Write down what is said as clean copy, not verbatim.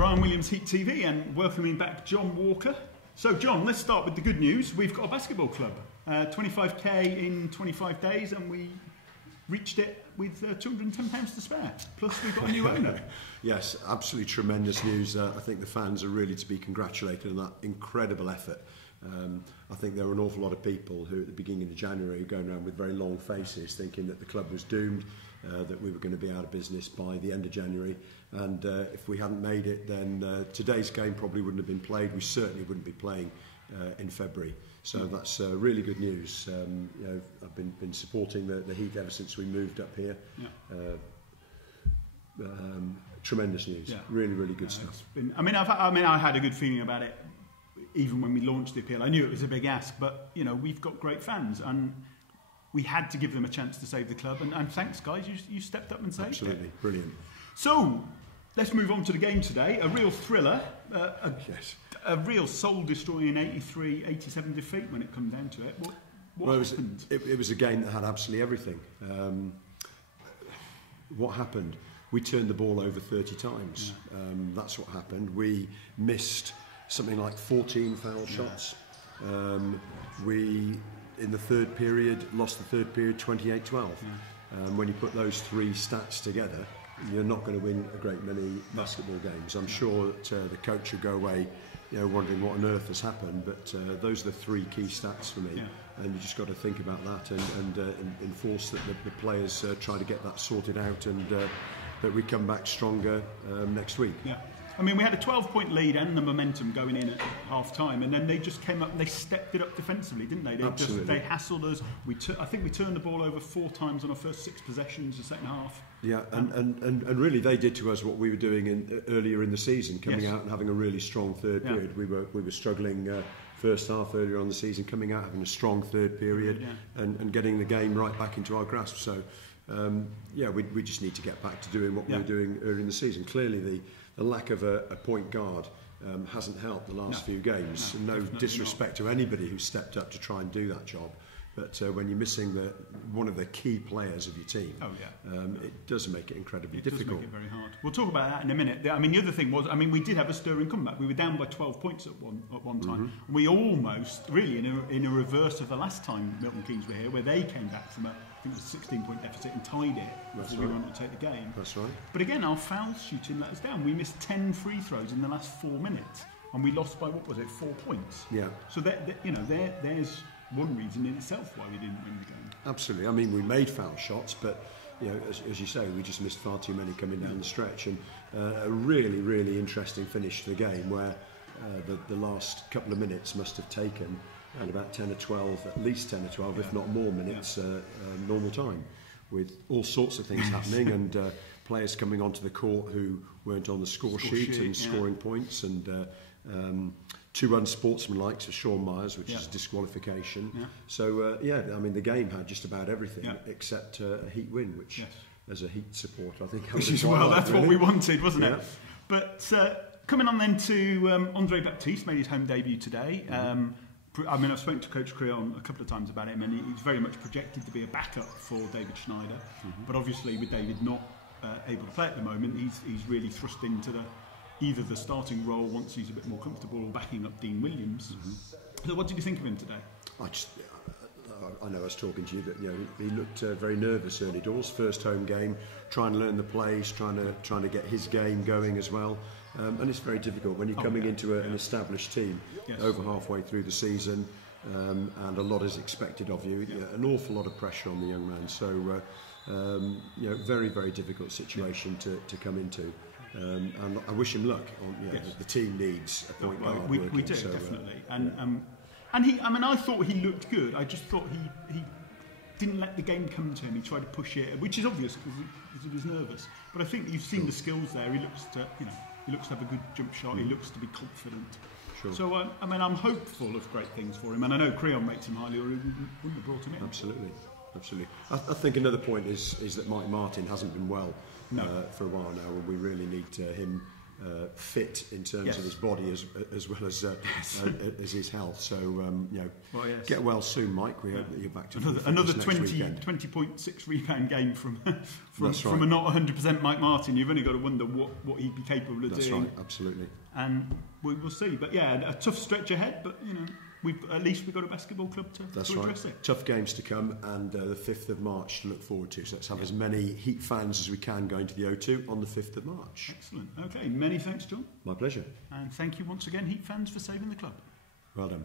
Brian Williams, Heat TV, and welcoming back John Walker. So, John, let's start with the good news. We've got a basketball club, 25k in 25 days, and we reached it with £210 to spare. Plus, we've got a new owner. Yes, absolutely tremendous news. I think the fans are really to be congratulated on that incredible effort. I think there were an awful lot of people who, at the beginning of January, were going around with very long faces, thinking that the club was doomed, that we were going to be out of business by the end of January. And if we hadn't made it, then today's game probably wouldn't have been played. We certainly wouldn't be playing in February. So that's really good news. I've been supporting the Heat ever since we moved up here. Yeah. Tremendous news. Yeah. Really, really good stuff. I had a good feeling about it. Even when we launched the appeal, I knew it was a big ask, but we've got great fans, and we had to give them a chance to save the club. And thanks, guys, you stepped up and saved it. Absolutely, brilliant. So let's move on to the game today. A real thriller, yes. A real soul-destroying 83-87 defeat when it comes down to it. What happened? It was a game that had absolutely everything. What happened? We turned the ball over 30 times. Yeah. That's what happened. We missed something like 14 foul shots. We, in the third period, lost the third period 28-12. Yeah. When you put those three stats together, you're not going to win a great many basketball games. I'm sure that the coach will go away wondering what on earth has happened, but those are the three key stats for me. Yeah. And you just got to think about that and enforce that the players try to get that sorted out, and that we come back stronger next week. Yeah. I mean, we had a 12-point lead and the momentum going in at half-time, and then they just came up and they stepped it up defensively, didn't they? They hassled us. I think we turned the ball over 4 times on our first 6 possessions the second half. Yeah, and really they did to us what we were doing earlier in the season, coming out and having a really strong third period. We were struggling first half earlier on the season, coming out, having a strong third period, and getting the game right back into our grasp. So, we just need to get back to doing what we were doing earlier in the season. Clearly, the lack of a point guard hasn't helped the last few games. No disrespect to anybody who stepped up to try and do that job, but when you're missing one of the key players of your team, it does make it incredibly difficult. It does make it very hard. We'll talk about that in a minute. I mean, the other thing was, we did have a stirring comeback. We were down by 12 points at one time. Mm-hmm. We almost, really, in a reverse of the last time Milton Keynes were here, where they came back from I think it was a 16-point deficit and tied it before we wanted to take the game. That's right. But again, our foul shooting let us down. We missed 10 free throws in the last 4 minutes, and we lost by 4 points. Yeah. So there's one reason in itself why we didn't win the game. Absolutely. I mean, we made foul shots, but as you say, we just missed far too many coming down the stretch, and a really, really interesting finish to the game where the last couple of minutes must have taken and about 10 or 12, at least 10 or 12, if not more minutes, normal time, with all sorts of things happening, and players coming onto the court who weren't on the score sheet and scoring points, and 2 unsportsmanlike to Sean Myers, which is disqualification. Yeah. So, the game had just about everything except a Heat win, which, as a Heat supporter, I think... That's what we wanted, wasn't it? But coming on then to Andre Baptiste, made his home debut today. Mm-hmm. I've spoken to Coach Creon a couple of times about him, and he's very much projected to be a backup for David Schneider. Mm-hmm. But obviously, with David not able to play at the moment, he's really thrust into either the starting role once he's a bit more comfortable, or backing up Dean Williams. Mm-hmm. So, what did you think of him today? I know I was talking to you that he looked very nervous early doors. First home game, trying to learn the plays, trying to get his game going as well. And it's very difficult when you're coming into an established team over halfway through the season, and a lot is expected of you. An awful lot of pressure on the young man. So, very, very difficult situation to come into. And I wish him luck. The team needs a point guard. We do, definitely. And he, I thought he looked good. I just thought he didn't let the game come to him. He tried to push it, which is obvious because he was nervous. But I think you've seen the skills there. He looks to have a good jump shot. He looks to be confident. Sure. So I'm hopeful of great things for him, and I know Creon rates him highly, or he wouldn't have brought him in. Absolutely. I think another point is that Mike Martin hasn't been well for a while now, and we really need him fit in terms of his body as well as his health. So get well soon, Mike. We hope that you're back to another next 20.6 rebound game from right. a not 100% Mike Martin. You've only got to wonder what he'd be capable of doing. That's right, absolutely. And we will see. But yeah, a tough stretch ahead. But at least we've got a basketball club to address it. Tough games to come, and the 5th of March to look forward to. So let's have as many Heat fans as we can going to the O2 on the 5th of March. Excellent. Okay, many thanks, John. My pleasure. And thank you once again, Heat fans, for saving the club. Well done.